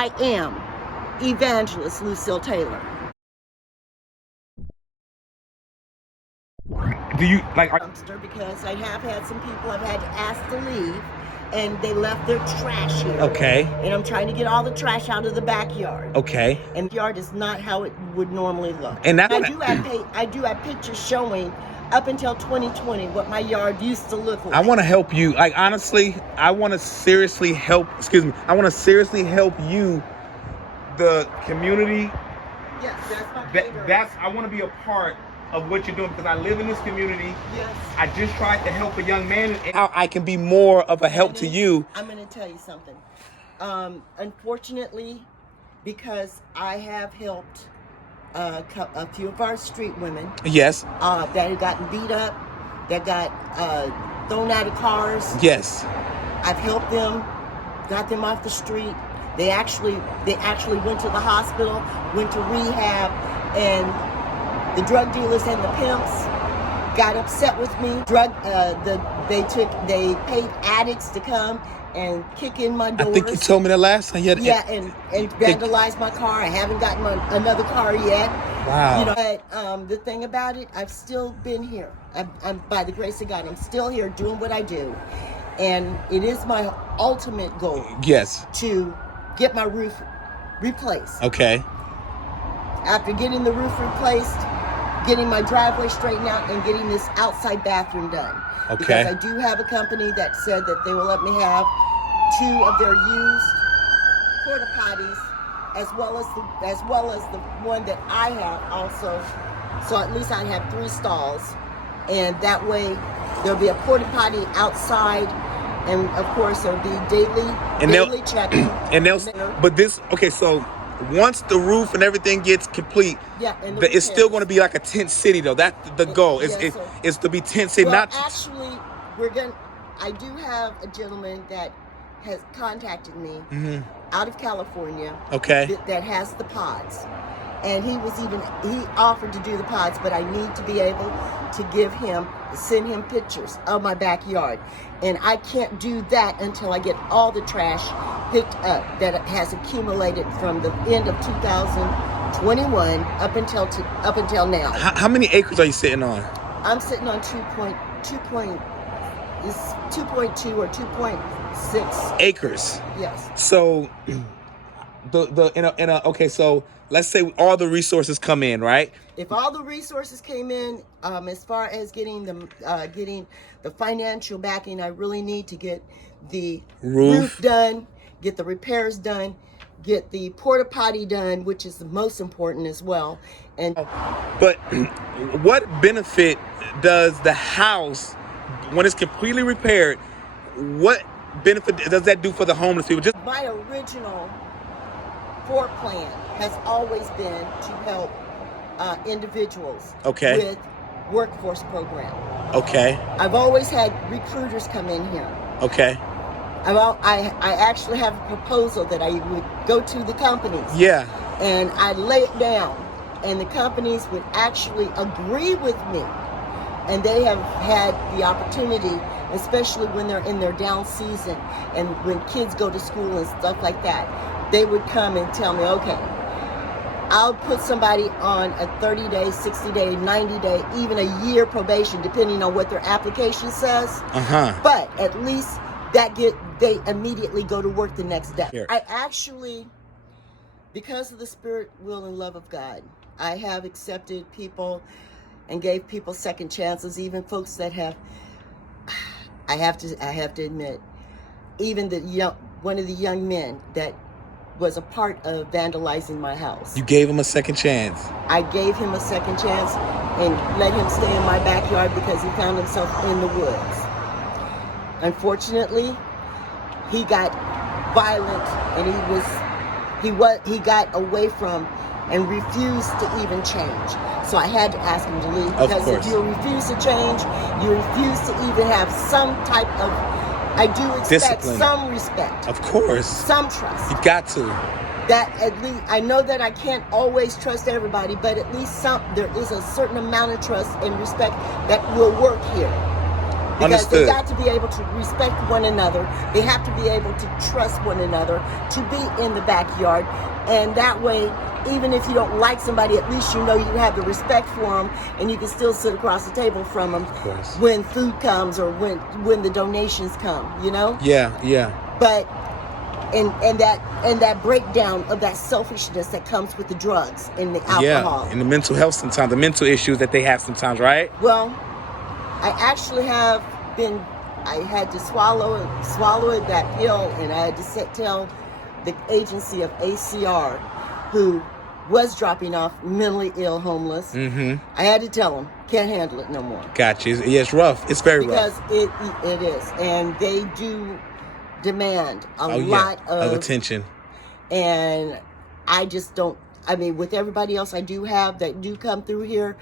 I am Evangelist Lucille Taylor. Do you like? Dumpster, because I have had some people I've had to ask to leave, and they left their trash here. Okay. And I'm trying to get all the trash out of the backyard. Okay. And the yard is not how it would normally look. And that I do have pictures showing up until 2020 what my yard used to look like. I want to help you. Like, honestly, I want to seriously help. I want to seriously help you, the community. Yes, that's my catering. I want to be a part of what you're doing, because I live in this community. Yes. I just tried to help a young man, and how I can be more of a help to you. I'm going to tell you something. Unfortunately, because I have helped a few of our street women. Yes. That had gotten beat up, that got thrown out of cars. Yes. I've helped them, got them off the street. They actually went to the hospital, went to rehab, and the drug dealers and the pimps got upset with me. They paid addicts to come and kick in my doors. I think you told me that last time. And vandalize my car. I haven't gotten another car yet. Wow. But the thing about it, I've still been here. I'm by the grace of God, I'm still here doing what I do, and it is my ultimate goal. Yes. To get my roof replaced. Okay. After getting the roof replaced, getting my driveway straightened out, and getting this outside bathroom done. Okay. Because I do have a company that said that they will let me have 2 of their used porta potties, as well as the one that I have also. So at least I have 3 stalls, and that way there'll be a porta potty outside, and of course there'll be daily checking. So once the roof and everything gets complete, it's still going to be like a tent city, though. That's the goal. Is to be tent city. Well, actually, I do have a gentleman that has contacted me out of California. Okay. That has the pods, and he offered to do the pods, but I need to be able to send him pictures of my backyard, and I can't do that until I get all the trash picked up that has accumulated from the end of 2021 up until now. How many acres are you sitting on? I'm sitting on 2.2 or 2.6 acres. Yes. So so let's say all the resources come in, right? If all the resources came in, as far as getting the financial backing, I really need to get the roof done, get the repairs done, get the porta potty done, which is the most important as well. But what benefit does the house, when it's completely repaired, what benefit does that do for the homeless people? Just my original plan has always been to help individuals with workforce program. Okay. I've always had recruiters come in here. Okay. I actually have a proposal that I would go to the companies. Yeah. And I lay it down, and the companies would actually agree with me. And they have had the opportunity, especially when they're in their down season and when kids go to school and stuff like that, they would come and tell me, okay, I'll put somebody on a 30-day, 60-day, 90-day, even a year probation, depending on what their application says. But at least they immediately go to work the next day. Here. I actually, because of the spirit, will, and love of God, I have accepted people and gave people second chances, even folks that have, I have to admit, even one of the young men that was a part of vandalizing my house. You gave him a second chance. I gave him a second chance and let him stay in my backyard because he found himself in the woods. Unfortunately, he got violent, and he got away from and refused to even change. So I had to ask him to leave, because if you refuse to change, you refuse to even have some type of, I do expect discipline. Some respect. Of course. Some trust. You got to. That at least, I know that I can't always trust everybody, but at least there is a certain amount of trust and respect that will work here. Because they Understood. got to be able to respect one another. They have to be able to trust one another, to be in the backyard. And that way, even if you don't like somebody, at least you know you have the respect for them, and you can still sit across the table from them when food comes or when the donations come, you know? Yeah, yeah. But and that breakdown of that selfishness that comes with the drugs and the alcohol. Yeah, and the mental health sometimes, the mental issues that they have sometimes, right? Well, I actually I had to swallow that pill, and I had to tell the agency of ACR, who was dropping off mentally ill homeless. Mm-hmm. I had to tell them, can't handle it no more. Gotcha. Yeah, it's rough. It's very rough. Because it is. And they do demand a lot of attention. And I just don't, I mean, with everybody else I do have that do come through here,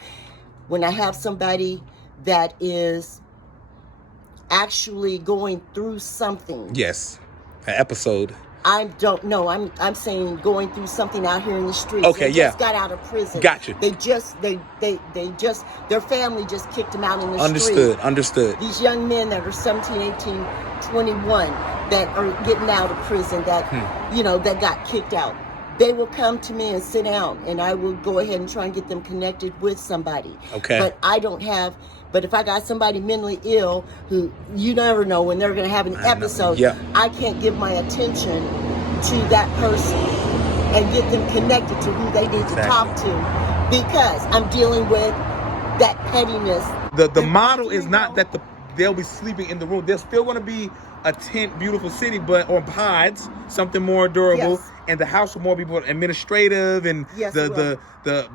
when I have somebody that is actually going through something. Yes. An episode. I don't know. I'm saying going through something out here in the streets. Okay, they just got out of prison. Gotcha. They just their family just kicked them out in the street. Understood. These young men that are 17, 18, 21 that are getting out of prison that that got kicked out. They will come to me and sit down, and I will go ahead and try and get them connected with somebody. Okay. But if I got somebody mentally ill who you never know when they're going to have an episode, I can't give my attention to that person and get them connected to who they need to talk to, because I'm dealing with that pettiness. The model is not that they'll be sleeping in the room. There's still going to be a tent, beautiful city, but on pods, something more durable, and the house will more be more administrative and the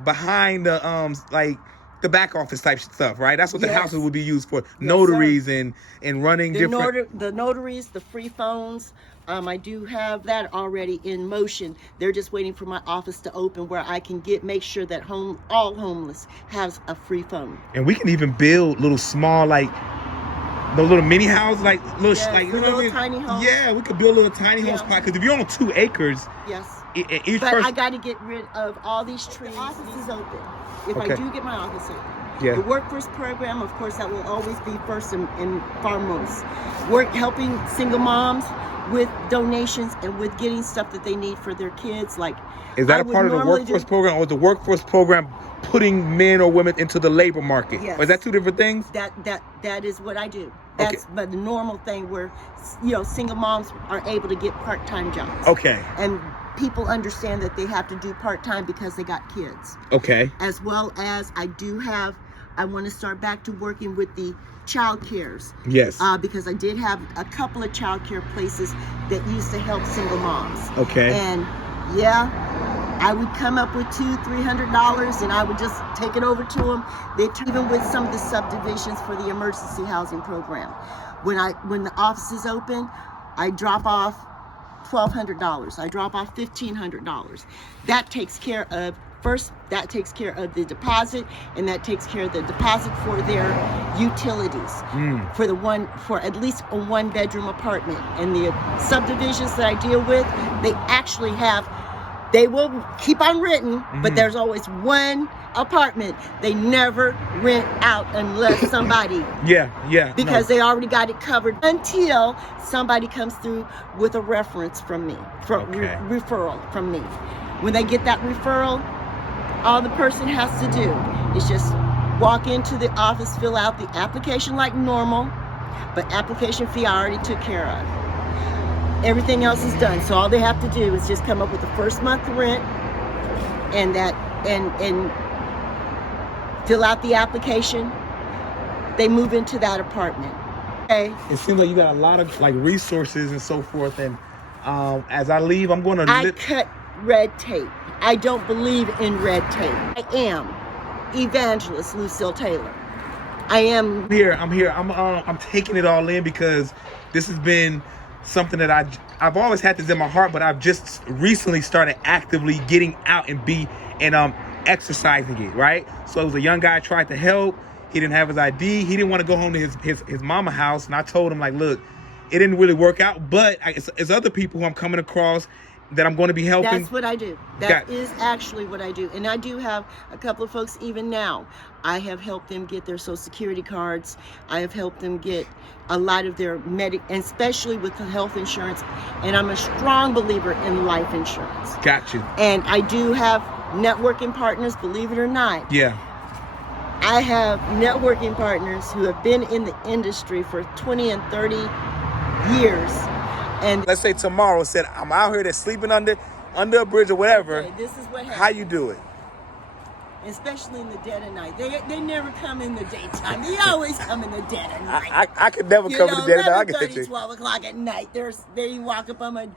behind the like the back office type stuff, right? That's what the houses would be used for. Notaries and running the notaries, the free phones. I do have that already in motion. They're just waiting for my office to open where I can make sure that all homeless has a free phone. And we can even build little small, like the little mini houses, like little tiny homes. Yeah, we could build little tiny homes. Because if you're on 2 acres, each person. I got to get rid of all these trees. The office is open. If I do get my office open. The workforce program, of course, that will always be first and foremost. Helping single moms with donations and with getting stuff that they need for their kids. Like, is that a part of the workforce program, or the workforce program putting men or women into the labor market? Yes. Or is that 2 different things? That is what I do. That's but the normal thing where single moms are able to get part-time jobs. Okay. And people understand that they have to do part-time because they got kids. Okay. As well as I want to start back to working with the child cares. Yes. Because I did have a couple of child care places that used to help single moms. Okay. And I would come up with $200-300 and I would just take it over to them. Even with some of the subdivisions for the emergency housing program. When the office is open, I drop off $1,200. I drop off $1,500. That takes care of the deposit, and that takes care of the deposit for their utilities for at least a 1-bedroom apartment. And the subdivisions that I deal with, they will keep on renting, but there's always one apartment they never rent out unless somebody because they already got it covered until somebody comes through with a reference from me referral from me. When they get that referral, all the person has to do is just walk into the office, fill out the application like normal, but application fee I already took care of. Everything else is done. So all they have to do is just come up with the first month rent and fill out the application. They move into that apartment. Okay. It seems like you got a lot of like resources and so forth. And as I leave, I'm going to. I cut red tape. I don't believe in red tape. I am Evangelist Lucille Taylor. I'm here. I'm taking it all in because this has been something that I've always had this in my heart, but I've just recently started actively getting out and exercising it, right? So it was a young guy tried to help. He didn't have his ID. He didn't want to go home to his mama house. And I told him, like, look, it didn't really work out, but it's other people who I'm coming across that I'm going to be helping? That's what I do. That is actually what I do. And I do have a couple of folks even now. I have helped them get their Social Security cards. I have helped them get a lot of their especially with the health insurance. And I'm a strong believer in life insurance. Gotcha. And I do have networking partners, believe it or not. Yeah. I have networking partners who have been in the industry for 20 and 30 years. And let's say tomorrow said, I'm out here, they're sleeping under a bridge or whatever. Okay, this is what happens. How you do it? Especially in the dead of night. They never come in the daytime. They always come in the dead of night. I could never come in the dead of night. I can hit you. 12 o'clock at night. They walk up on my...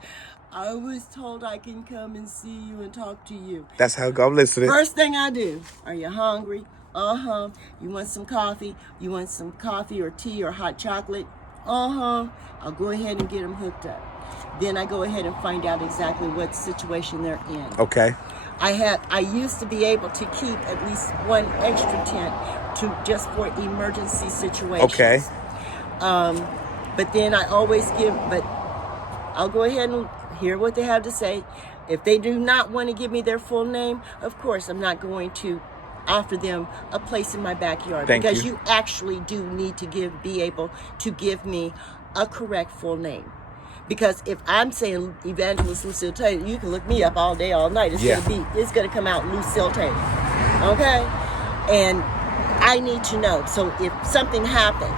I was told I can come and see you and talk to you. That's how I'm listening. First thing I do, are you hungry? Uh-huh. You want some coffee? You want some coffee or tea or hot chocolate? Uh-huh. I'll go ahead and get them hooked up. Then I go ahead and find out exactly what situation they're in. Okay. I used to be able to keep at least one extra tent just for emergency situations. Okay. But then I'll go ahead and hear what they have to say. If they do not want to give me their full name, of course, I'm not going to offer them a place in my backyard. Because you actually do need to be able to give me a correct full name. Because if I'm saying Evangelist Lucille Taylor, you can look me up all day, all night. It's gonna come out Lucille Taylor. Okay? And I need to know. So if something happens,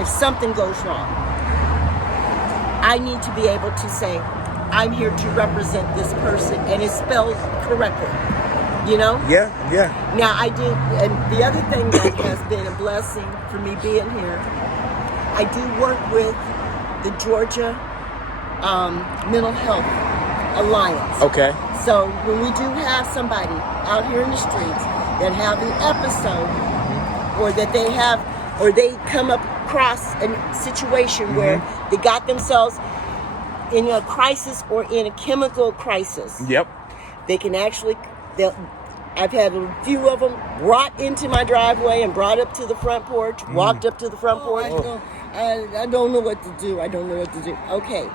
if something goes wrong, I need to be able to say, I'm here to represent this person, and it's spelled correctly. You know? Yeah. Now and the other thing that has been a blessing for me being here, I do work with the Georgia Mental Health Alliance. Okay. So when we do have somebody out here in the streets that have an episode, or that they come across a situation where they got themselves in a crisis or in a chemical crisis. Yep. They can I've had a few of them brought into my driveway and brought up to the front porch, walked up to the front porch. I don't know what to do. Okay.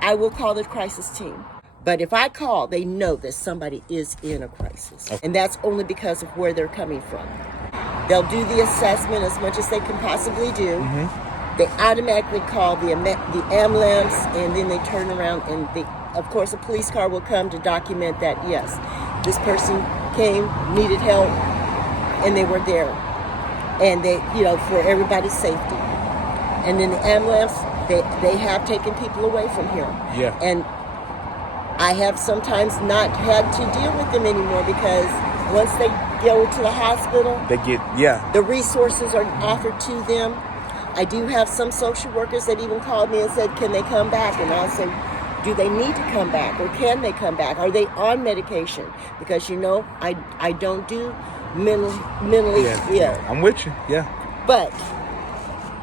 I will call the crisis team. But if I call, they know that somebody is in a crisis. Okay. And that's only because of where they're coming from. They'll do the assessment as much as they can possibly do. They automatically call the ambulance, and then they turn around and of course, a police car will come to document that, yes, this person came, needed help, and they were there. And for everybody's safety. And then the ambulance, they have taken people away from here. Yeah. And I have sometimes not had to deal with them anymore because once they go to the hospital, the resources are offered to them. I do have some social workers that even called me and said, can they come back? And I'll say, do they need to come back, or can they come back? Are they on medication? Because I don't do mentally ill. I'm with you. Yeah. But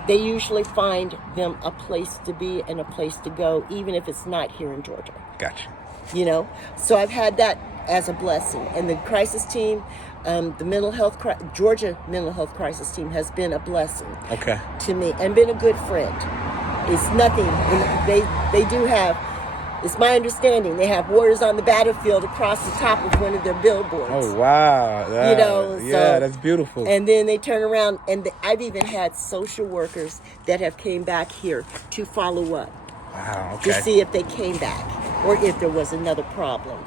they usually find them a place to be and a place to go, even if it's not here in Georgia. Gotcha. So I've had that as a blessing. And the crisis team, the Georgia mental health crisis team has been a blessing to me and been a good friend. It's nothing. They do have, it's my understanding, they have warriors on the battlefield across the top of one of their billboards. Oh, wow. That's beautiful. And then they turn around, and I've even had social workers that have came back here to follow up. Wow, okay. To see if they came back or if there was another problem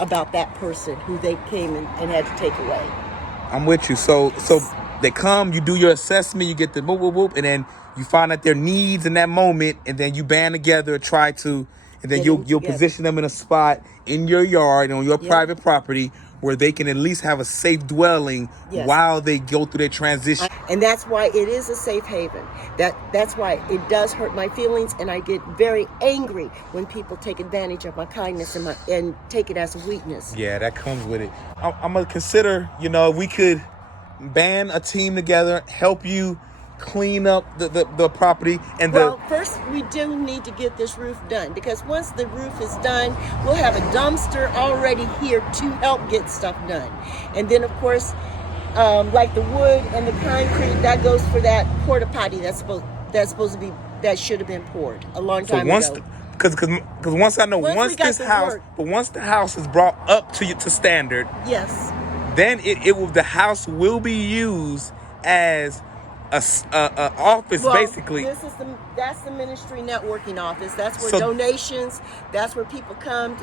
about that person who they came and had to take away. I'm with you. So they come, you do your assessment, you get the whoop, whoop, whoop, and then you find out their needs in that moment, and then you band together, and then you'll position them in a spot in your yard, on your private property, where they can at least have a safe dwelling while they go through their transition. And that's why it is a safe haven. That's why it does hurt my feelings, and I get very angry when people take advantage of my kindness and take it as a weakness. Yeah, that comes with it. I'm going to consider, if we could band a team together, help you clean up the property. First we do need to get this roof done, because once the roof is done, we'll have a dumpster already here to help get stuff done. And then of course, like the wood and the concrete, that goes for that porta potty that should have been poured a long time ago. because once I know once the house is brought up to standard, yes, then the house will be used as a office, basically. That's the ministry networking office. That's where donations. That's where people come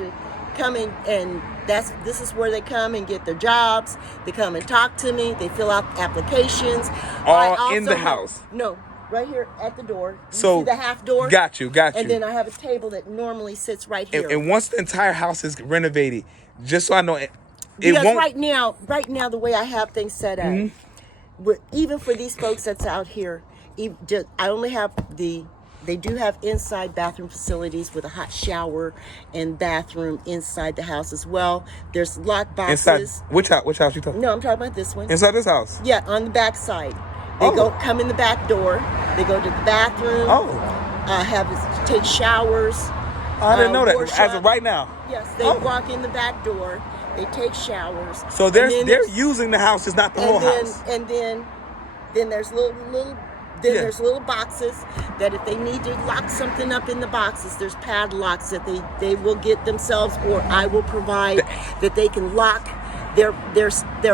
in, and this is where they come and get their jobs. They come and talk to me. They fill out applications. All in the house. No, right here at the door. You So see the half door. Got you. And then I have a table that normally sits right here. And once the entire house is renovated, just so I know, because right now, the way I have things set up. Mm-hmm. Even for these folks that's out here, I only have they do have inside bathroom facilities with a hot shower and bathroom inside the house as well. There's lock boxes. Inside, which house you talking? No, I'm talking about this one. Inside this house? Yeah, on the back side. They come in the back door. They go to the bathroom. Take showers. I didn't know that. As of right now. Yes, they walk in the back door. They take showers. So they're using the house, it's not the whole house. And then there's there's little boxes that if they need to lock something up in the boxes, there's padlocks that they will get themselves, or I will provide that they can lock their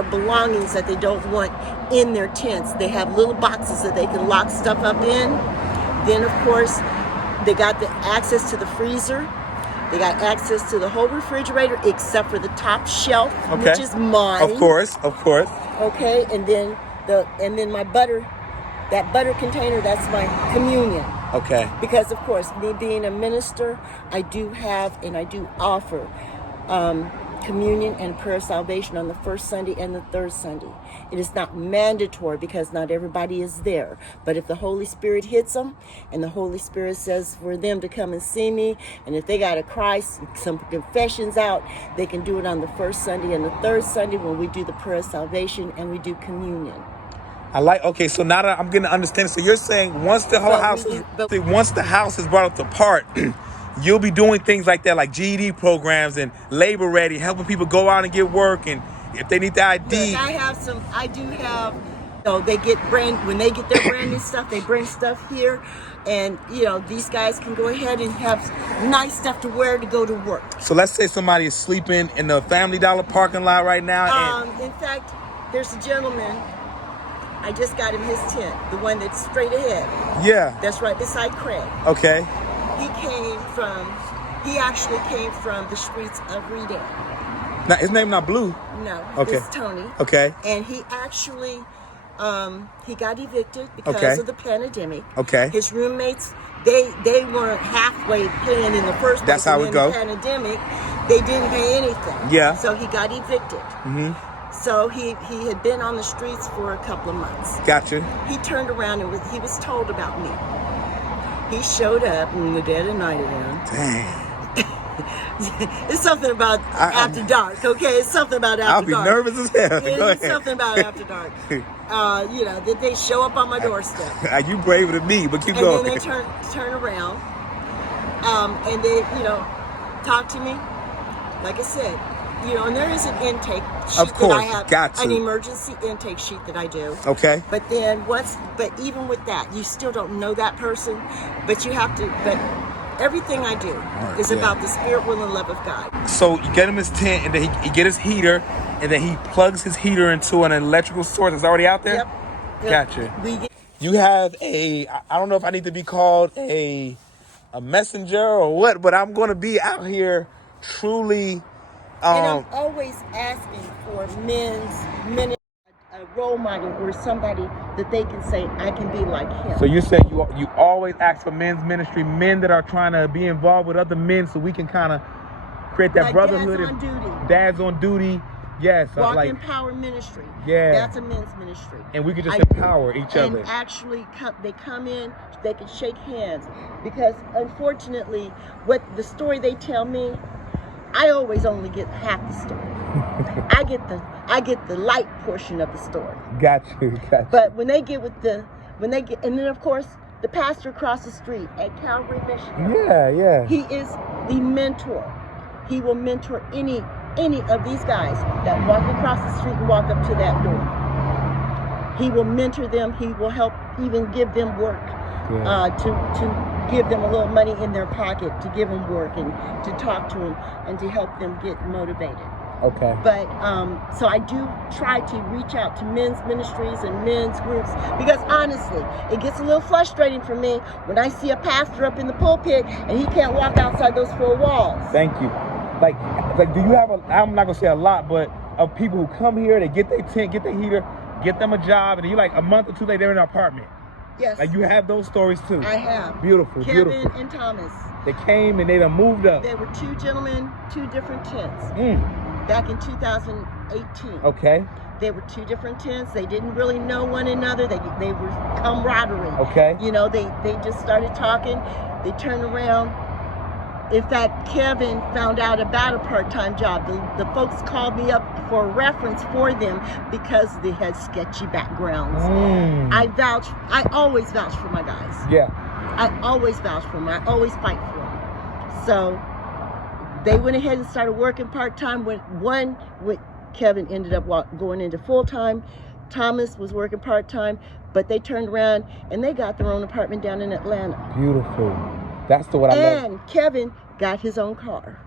belongings that they don't want in their tents. They have little boxes that they can lock stuff up in. Then of course they got the access to the freezer. They got access to the whole refrigerator except for the top shelf, which is mine. Of course. Okay, and then my butter, that butter container, that's my communion. Okay. Because of course, me being a minister, I do have and I do offer communion and prayer of salvation on the first Sunday and the third Sunday. It is not mandatory because not everybody is there. But if the Holy Spirit hits them and the Holy Spirit says for them to come and see me, and if they got to cry some confessions out, they can do it on the first Sunday and the third Sunday when we do the prayer of salvation and we do communion. So now that I'm getting to understand, so you're saying once the whole once the house is brought up to part, you'll be doing things like that, like GED programs and labor ready, helping people go out and get work, and if they need the ID. Look, when they get their brand new stuff, they bring stuff here, and these guys can go ahead and have nice stuff to wear to go to work. So let's say somebody is sleeping in the Family Dollar parking lot right now. In fact, there's a gentleman. I just got him his tent, the one that's straight ahead. Yeah. That's right beside Craig. Okay. He actually came from the streets of Reading. Now, his name not Blue? No. Okay. It's Tony. Okay. And he actually, he got evicted because of the pandemic. Okay. His roommates, they weren't halfway paying in the first place. That's how it goes. In the pandemic, they didn't pay anything. Yeah. So he got evicted. Mm-hmm. So he had been on the streets for a couple of months. Gotcha. He turned around and he was told about me. He showed up in the dead of night again. Dang. It's something about after dark, okay? It's something about after dark. I'll be nervous as hell. It's something about after dark. That they show up on my doorstep. You braver than me, but keep going. And then they turn around, and they, talk to me. Like I said, and there is an intake sheet of course, that I have, got to. an emergency intake sheet that I do. Okay. But even with that, you still don't know that person, but you have to. But everything I do is about the spirit, will, and love of God. So you get him his tent, and then he get his heater, and then he plugs his heater into an electrical source that's already out there. Yep. Gotcha. You have I don't know if I need to be called a messenger or what, but I'm going to be out here truly. And I'm always asking for men, a role model or somebody that they can say, I can be like him. So you said you always ask for men's ministry, men that are trying to be involved with other men so we can kind of create that brotherhood. Dads on duty. Dads on duty. Yes. Walk in Power Ministry. Yeah. That's a men's ministry. And we can just empower each other. And actually, they come in, they can shake hands. Because unfortunately, what the story they tell me, I always only get half the story. I get the light portion of the story. Got you. But when they get and then of course the pastor across the street at Calvary, Michigan. Yeah. He is the mentor. He will mentor any of these guys that walk across the street and walk up to that door. He will mentor them. He will help even give them work to give them a little money in their pocket to give them work and to talk to them and to help them get motivated. Okay. But so I do try to reach out to men's ministries and men's groups, because honestly, it gets a little frustrating for me when I see a pastor up in the pulpit and he can't walk outside those four walls. Thank you. Like, do you have I'm not gonna say a lot, but of people who come here, they get their tent, get their heater, get them a job, and you like a month or two later they're in an apartment. Yes. Like, you have those stories too. I have. Beautiful, Kevin beautiful. and Thomas. They came and they done moved up. They were two gentlemen, two different tents. Back in 2018. Okay. They were two different tents. They didn't really know one another. They were camaraderie. Okay. You know, they just started talking. They turned around. In fact, Kevin found out about a part-time job. The folks called me up for a reference for them because they had sketchy backgrounds. I always vouch for my guys. Yeah. I always vouch for them. I always fight for them. So they went ahead and started working part-time. Kevin ended up going into full-time. Thomas was working part-time, but they turned around and they got their own apartment down in Atlanta. Beautiful. That's the what I love. And Kevin got his own car.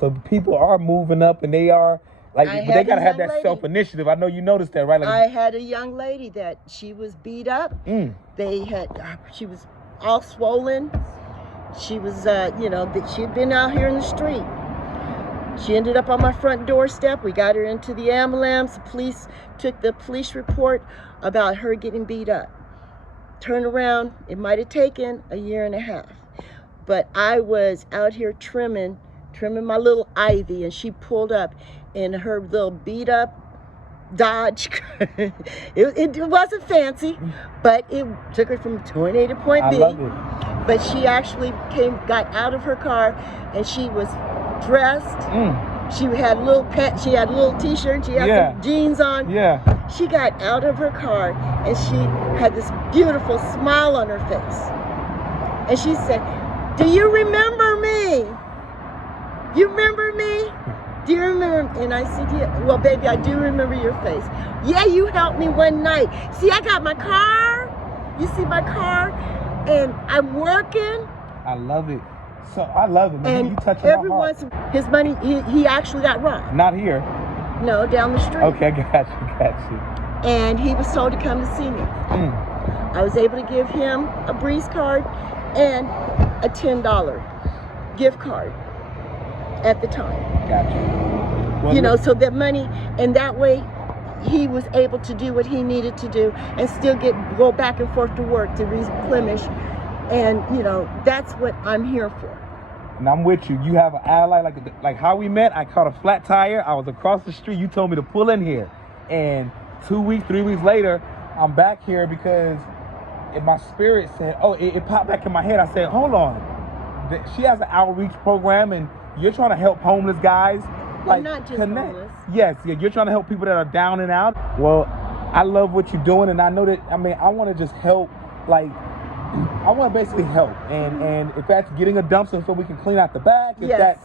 So people are moving up, and they are like, but they gotta have that self-initiative. I know you noticed that, right? Like, I had a young lady that she was beat up. She was all swollen. She was, she had been out here in the street. She ended up on my front doorstep. We got her into the ambulance. The police took the police report about her getting beat up. Turned around, it might have taken a year and a half. But I was out here trimming my little Ivy, and she pulled up in her little beat up Dodge. it wasn't fancy, but it took her from point A to point B. I love it. But she actually got out of her car, and she was dressed. She had a little she had a little t-shirt, she had some jeans on. Yeah. She got out of her car and she had this beautiful smile on her face. And she said, "Do you remember me? You remember me? Do you remember?" And I said, "Yeah." "Well, baby, I do remember your face." "Yeah, you helped me one night. See, I got my car. You see my car? And I'm working." I love it. So I love it, man. And you touch every my heart. once his money, he actually got robbed. Not here. No, down the street. Okay, got you. And he was told to come to see me. I was able to give him a Breeze card and a $10 gift card at the time. Got you. Well, so that money, and that way he was able to do what he needed to do and still go back and forth to work to replenish. And that's what I'm here for. And I'm with you. You have an ally, like how we met. I caught a flat tire. I was across the street. You told me to pull in here, and 2 weeks, 3 weeks later, I'm back here because my spirit said, it popped back in my head. I said, hold on. She has an outreach program, and you're trying to help homeless guys. Well, not just homeless. Yes, you're trying to help people that are down and out. Well, I love what you're doing, and I know that. I want to just help. I want to basically help, and if that's getting a dumpster so we can clean out the back, if that's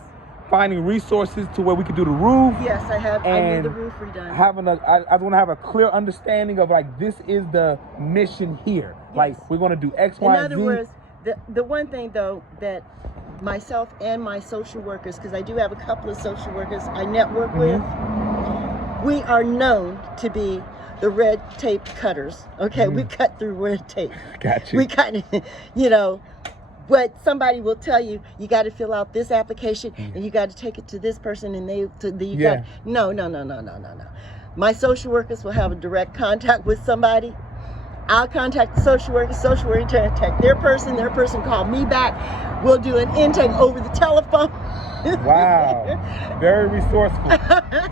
finding resources to where we can do the roof. Yes, I have. I need the roof redone. I want to have a clear understanding of this is the mission here. Yes. Like, we're going to do X, Y, Z. In other words, the one thing though that myself and my social workers, because I do have a couple of social workers I network with, we are known to be the red tape cutters. Okay, we cut through red tape. Gotcha. We cut, but somebody will tell you, you got to fill out this application and you got to take it to this person, and no. My social workers will have a direct contact with somebody. I'll contact the social worker contact their person call me back. We'll do an intake over the telephone. Wow. Very resourceful.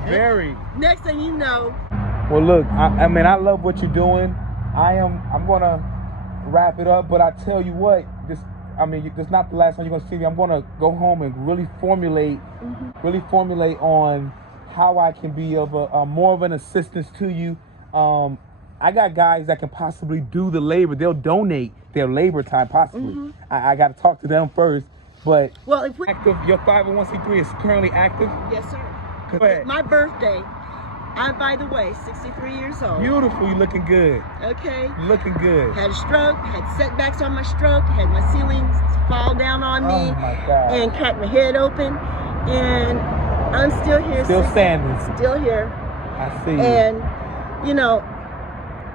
Very. Next thing you know. Well, look, I love what you're doing. I'm going to wrap it up, but I tell you what, this not the last time you're going to see me. I'm going to go home and really formulate on how I can be of a more of an assistance to you. I got guys that can possibly do the labor. They'll donate their labor time, possibly. I got to talk to them first. But if active, your 501c3 is currently active? Yes, sir. My birthday I'm, by the way, 63 years old. Beautiful. You looking good. Okay. Looking good. Had a stroke, had setbacks on my stroke, had my ceilings fall down on me. Oh my God. And cut my head open. And I'm still here. Still standing. Still here. I see you. And, you know,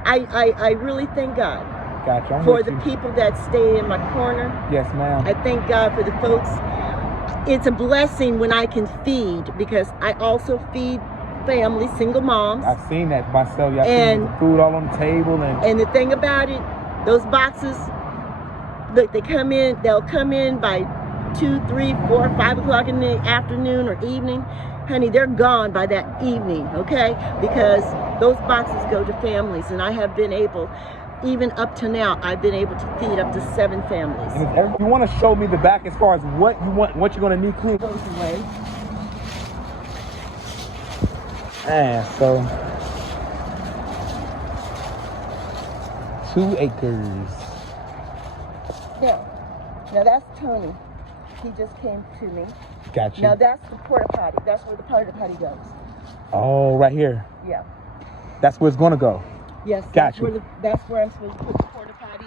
I really thank God. Gotcha. For the people that stay in my corner. Yes, ma'am. I thank God for the folks. It's a blessing when I can feed, because I also feed families, single moms. I've seen that myself. Y'all seen the food all on the table. And the thing about it, those boxes, look, they'll come in by 2, 3, 4, 5 o'clock in the afternoon or evening. Honey, they're gone by that evening, okay? Because those boxes go to families, and I have been able, even up to now, I've been able to feed up to 7 families. And if you want to show me the back as far as what you want, what you're going to need clean. Goes away. Man, so 2 acres. Now that's Tony. He just came to me. Gotcha. Now that's the porta potty. That's where the porta potty goes. Oh, right here. Yeah. That's where it's going to go. Yes. Gotcha. That's where I'm supposed to put the porta potty,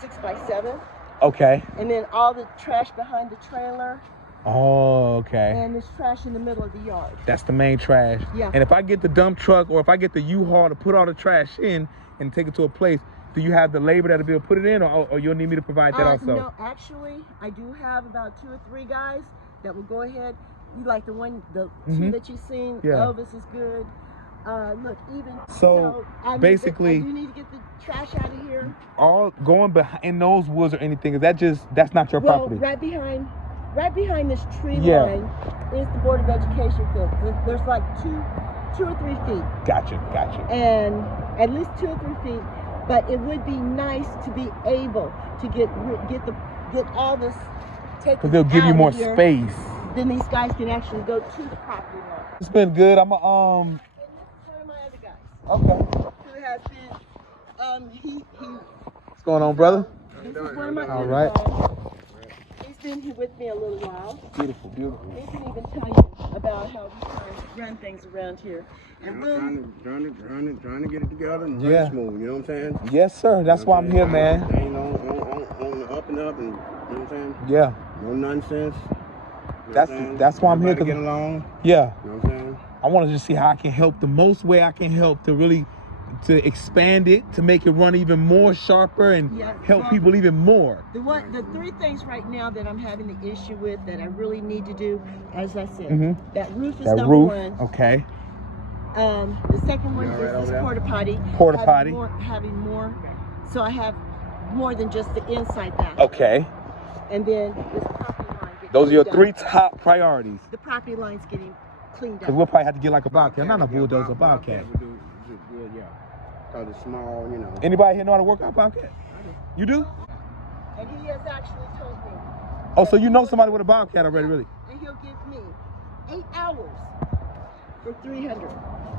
6x7. Okay. And then all the trash behind the trailer. Oh, okay. And there's trash in the middle of the yard. That's the main trash. Yeah. And if I get the dump truck, or if I get the U-Haul to put all the trash in and take it to a place, do you have the labor that'll be able to put it in, or you'll need me to provide that also? No, actually, I do have about 2 or 3 guys that will go ahead. You like the 2 that you've seen? Yeah. Elvis is good. Look, even so basically, you need to get the trash out of here. All going behind those woods or anything, is that's not your property? Right behind this tree line is the Board of Education field. There's like 2 or 3 feet. Gotcha. And at least 2 or 3 feet. But it would be nice to be able to get all this taken out. Because they'll give you more space. Then these guys can actually go to the property line. It's been good. I'm And one of my other guys. Okay. Who has been What's going on, brother? This is one of my All other right. guys. He's been here with me a little while. Beautiful. He can even tell you about how we run things around here. And trying to get it together and run smooth, you know what I'm saying? Yes, sir. That's why I'm here, man. Ain't on the up and up, and you know what I'm saying? Yeah. No nonsense. That's why I'm here. Everybody get along. Yeah. You know what I'm saying? I want to just see how I can help the most way I can help to really to expand it, to make it run even more sharper and help people even more. The 3 things right now that I'm having the issue with that I really need to do, as I said, that roof is number 1. Okay. The second one is this porta potty. Having more, so I have more than just the inside bath. Okay. And then this property line. Those are your 3 top priorities. The property line's getting cleaned up. Because we'll probably have to get like a bobcat. Not a bulldozer, a bobcat. Yeah. Because it's small, you know. Anybody here know how to work out bobcat? You do? And he has actually told me. Oh, so you know somebody with a bobcat already, really? And he'll give me 8 hours for 300.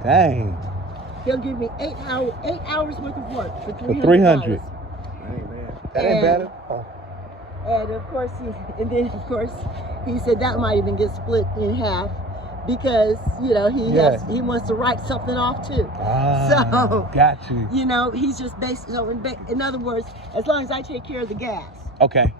Dang. He'll give me 8 hours worth of work for 300. For 300. That ain't bad. That ain't bad. Oh. And of course, he said that might even get split in half. Because, you know, he wants to write something off too. So, got you. You know, he's just based, in other words, as long as I take care of the gas. Okay.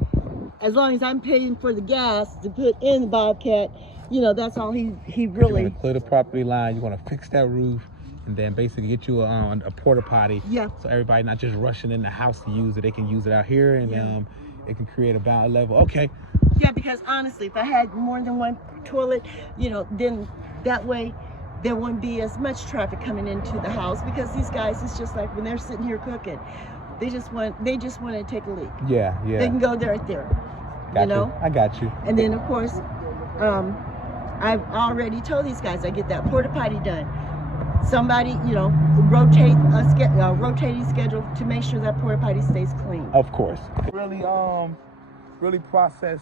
As long as I'm paying for the gas to put in the bobcat, you know, that's all he really. You're going to clear the property line, you're going to fix that roof, and then basically get you a porta potty. Yeah. So everybody not just rushing in the house to use it, they can use it out here, and it can create a balance level. Okay. Yeah, because honestly, if I had more than 1 toilet, you know, then that way there wouldn't be as much traffic coming into the house, because these guys, it's just like when they're sitting here cooking, they just want to take a leak. Yeah. They can go right there. Got you know? I got you. And then of course, I've already told these guys I get that porta potty done. Somebody, you know, rotating schedule to make sure that porta potty stays clean. Of course. Really process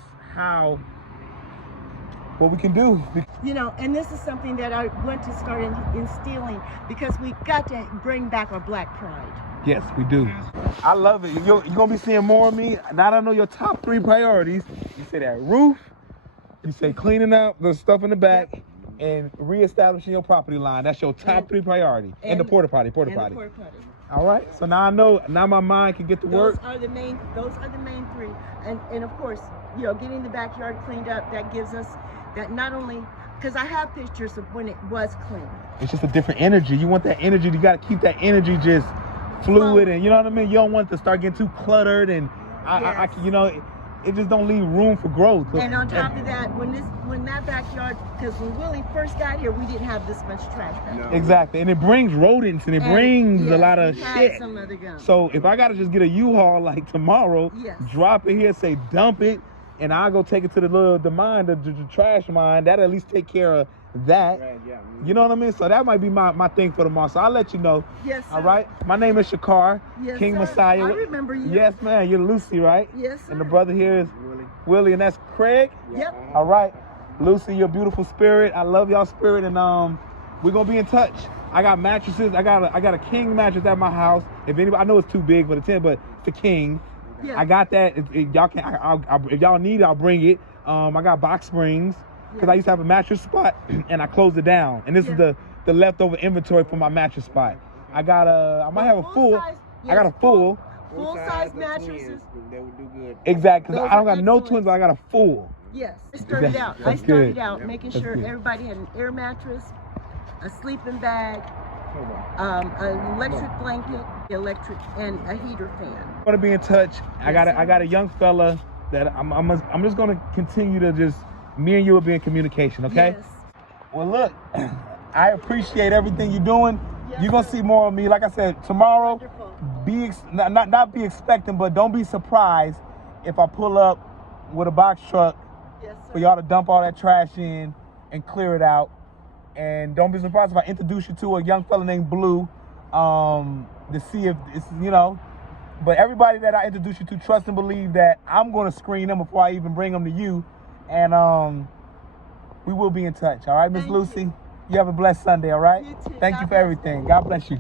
what we can do. You know, and this is something that I want to start instilling, because we got to bring back our Black pride. Yes, we do. I love it. You're going to be seeing more of me. Now I know your top 3 priorities. You say that roof. You say cleaning up the stuff in the back. and reestablishing your property line. That's your top 3 priority. And the porta potty. Porta potty. All right. So now I know. Now my mind can get to work. Those are the main 3. And of course, getting the backyard cleaned up. That gives us that not only because I have pictures of when it was clean. It's just a different energy. You want that energy. You got to keep that energy just fluid, and you know what I mean. You don't want it to start getting too cluttered, and it just don't leave room for growth. And on top of that, when that backyard, because when Willie first got here, we didn't have this much trash back there. Exactly, and it brings rodents, and it brings a lot of shit. Some other gum. So if I gotta just get a U-Haul like tomorrow, drop it here, say dump it, and I'll go take it to the trash mine. That'll at least take care of that. You know what I mean? So that might be my thing for tomorrow. So I'll let you know. Yes, sir. All right. My name is Shakar, King sir. Messiah. I remember you. Yes, man. You're Lucy, right? Yes, sir. And the brother here is Willie, and that's Craig. Yep. All right. Lucy, your beautiful spirit. I love y'all spirit, and we're gonna be in touch. I got mattresses. I got a king mattress at my house. If anybody, I know it's too big for the tent, but it's the king. Yeah. I got that. If y'all can, if y'all need it, I'll bring it. I got box springs because I used to have a mattress spot and I closed it down. And this is the leftover inventory for my mattress spot. I got I might have a full. I got a full size mattresses. That would do good. Exactly. Because I don't got no twins, but I got a full. Yes. I started out making sure everybody had an air mattress, a sleeping bag, an electric blanket, and a heater fan. I'm gonna be in touch. I got a young fella that I'm just gonna continue to just me and you will be in communication, okay? Yes. Well, look, I appreciate everything you're doing. You're gonna see more of me. Like I said, tomorrow, not be expecting, but don't be surprised if I pull up with a box truck for y'all to dump all that trash in and clear it out. And don't be surprised if I introduce you to a young fella named Blue, to see if it's, but everybody that I introduce you to, trust and believe that I'm going to screen them before I even bring them to you. And we will be in touch. All right, Miss Lucy? You have a blessed Sunday, all right? You too. Thank you for everything. God bless you.